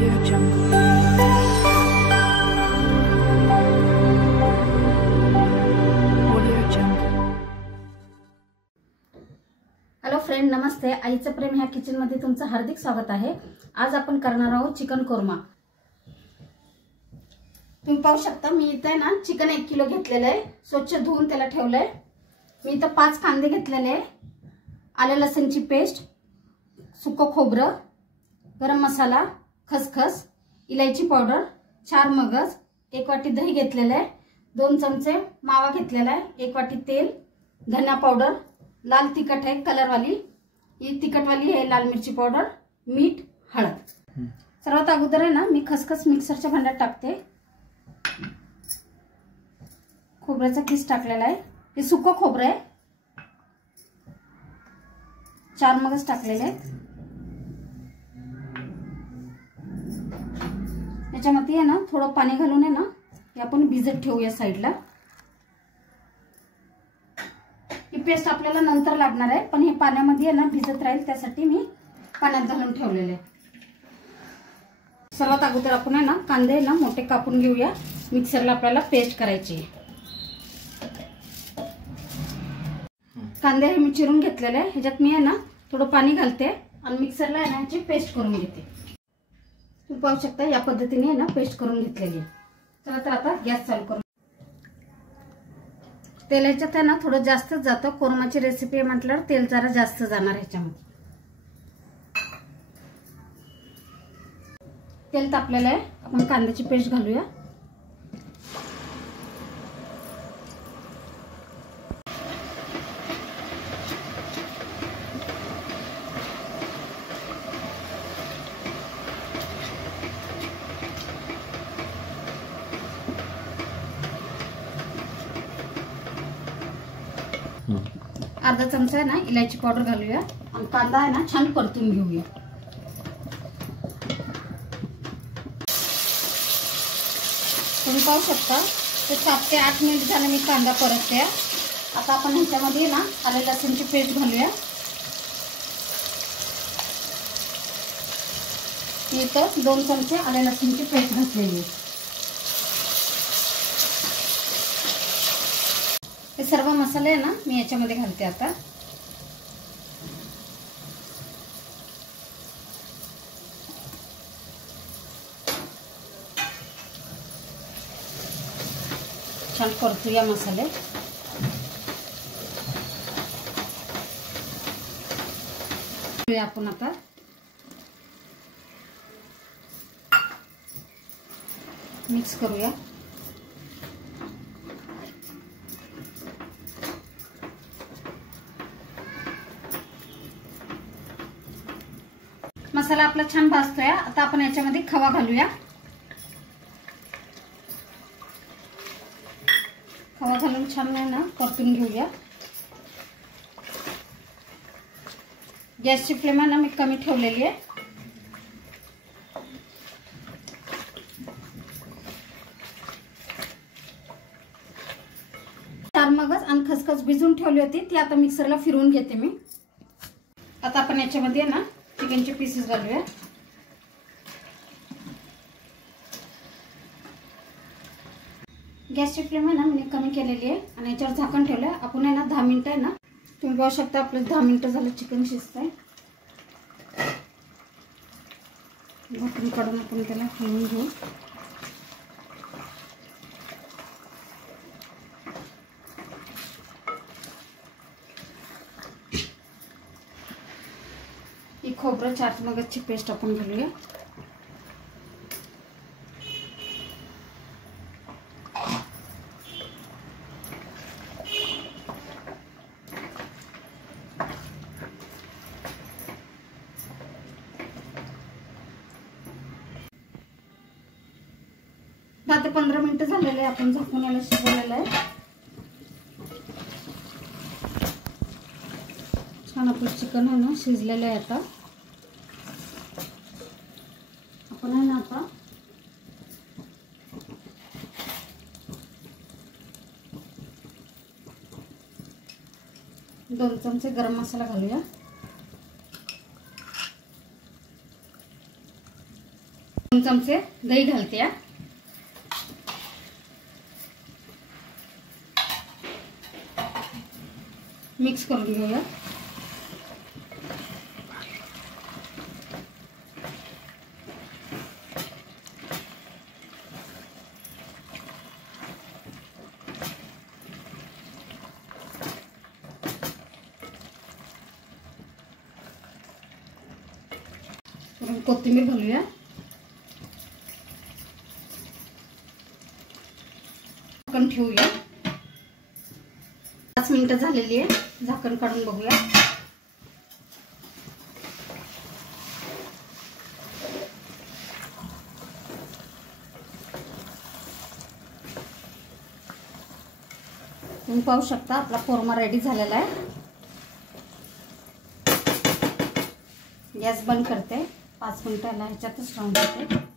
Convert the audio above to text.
Audio Jungle. Audio Jungle. Hello friend, नमस्ते. आईचं प्रेम ह्या किचन मध्ये तुमचं हार्दिक स्वागत आहे. आज आपण करणार आहोत चिकन कोरमा. तुम्ही पाहू शकता मी इथे ना चिकन 1 किलो घेतलेलं आहे. स्वच्छ धुवून त्याला ठेवलंय. मी इथे 5 कांदे घेतलेले आहे, आलं लसूणची पेस्ट, सुकं खोबरं, गरम मसाला, खसखस, इलायची पावडर, 4 मगज, 1 वाटी दही घेतलेलं आहे, 2 चमचे मावा घेतलेला आहे, 1 वाटी तेल, धना पावडर, लाल तिखट आहे कलरवाली, ही तिखटवाली आहे लाल मिरची पावडर, मीठ, हळद. सर्वात अगोदर आहे ना मी खसखस मिक्सरच्या भांड्यात टाकते. खोबऱ्याचा किस टाकलेला आहे, हे सुकं खोबरं आहे. 4 मगज टाकलेले आहेत. याच्यामध्ये आहे ना थोडं पाणी घालून आहे ना हे आपण भिजत ठेवूया साईडला. ही पेस्ट आपल्याला नंतर लागणार आहे, पण हे पाण्यामध्ये आहे ना भिजत राहील त्यासाठी मी पाण्यात घालून ठेवलेले आहे. सर्वात अगोदर आपण आहे ना कांदे ना मोठे कापून घेऊया. मिक्सरला आपल्याला पेस्ट करायची आहे. कांदे हे मी चिरून घेतलेले आहे. ह्याच्यात मी आहे ना थोडं पाणी घालते आणि मिक्सरला आहे ना ह्याची पेस्ट करून घेते. तुम्ही पाहू शकता या पद्धतीने आहे ना पेस्ट करून घेतलेली आहे. चला तर आता गॅस चालू करू. तेल ह्याच्यात आहे ना थोडं जास्तच जातं. कोरमाची रेसिपी आहे म्हटल्यावर तेल जरा जास्त जाणार ह्याच्यामध्ये. तेल तापलेलं आहे, आपण कांद्याची पेस्ट घालूया. अर्धा चमचा आहे ना इलायची पावडर घालूया आणि कांदा आहे ना छान परतून घेऊया. तुम्ही पाहू शकता ते 7 ते 8 मिनिट झाले मी कांदा परतते. आता आपण ह्याच्यामध्ये ना आलं लसूणची पेस्ट घालूया. इथं 2 चमचे आलं लसूणची पेस्ट घातलेली आहे. हे सर्व मसाले आहे ना मी याच्यामध्ये घालते. आता छान परतूया मसाले. आपण आता मिक्स करूया. मसाला आपला छान भाजतोय. आता आपण याच्यामध्ये खवा घालूया. खवा घालून छान आहे ना परतून घेऊया. गॅसची फ्लेम आहे ना मी कमी ठेवलेली आहे. चार मगज आणि खसखस भिजून ठेवली होती ती आता मिक्सरला फिरवून घेते मी. आता आपण याच्यामध्ये ना चिकनचे पीसेस घालूया. गॅसची फ्लेम आहे ना मी कमी केलेली आहे आणि याच्यावर झाकण ठेवलंय. आपण आहे ना 10 मिनिटं आहे ना, तुम्ही पाहू शकता आपलं 10 मिनिटं झालं चिकन शिजतंय. झाकण काढून आपण त्याला हलवून घेऊ. ही खोबरं 4 मगजची पेस्ट आपण घालूया. दहा ते 15 मिनिटं झालेले आपण झाकून याला शिजवलेलं आहे. छान आपलं चिकन आहे ना शिजलेलं आहे. आता आपण आहे ना आता दोन चमचे गरम मसाला घालूया. 2 चमचे दही घालते. मिक्स करून घेऊया. कोथिंबीर घालूया. झाकण ठेवूया. 5 मिनिटं झालेली आहे. झाकण काढून बघूया. तुम्ही पाहू शकता आपला कोरमा रेडी झालेला आहे. गॅस बंद करते. 5 मिनिटाला ह्याच्यातच राहून देते.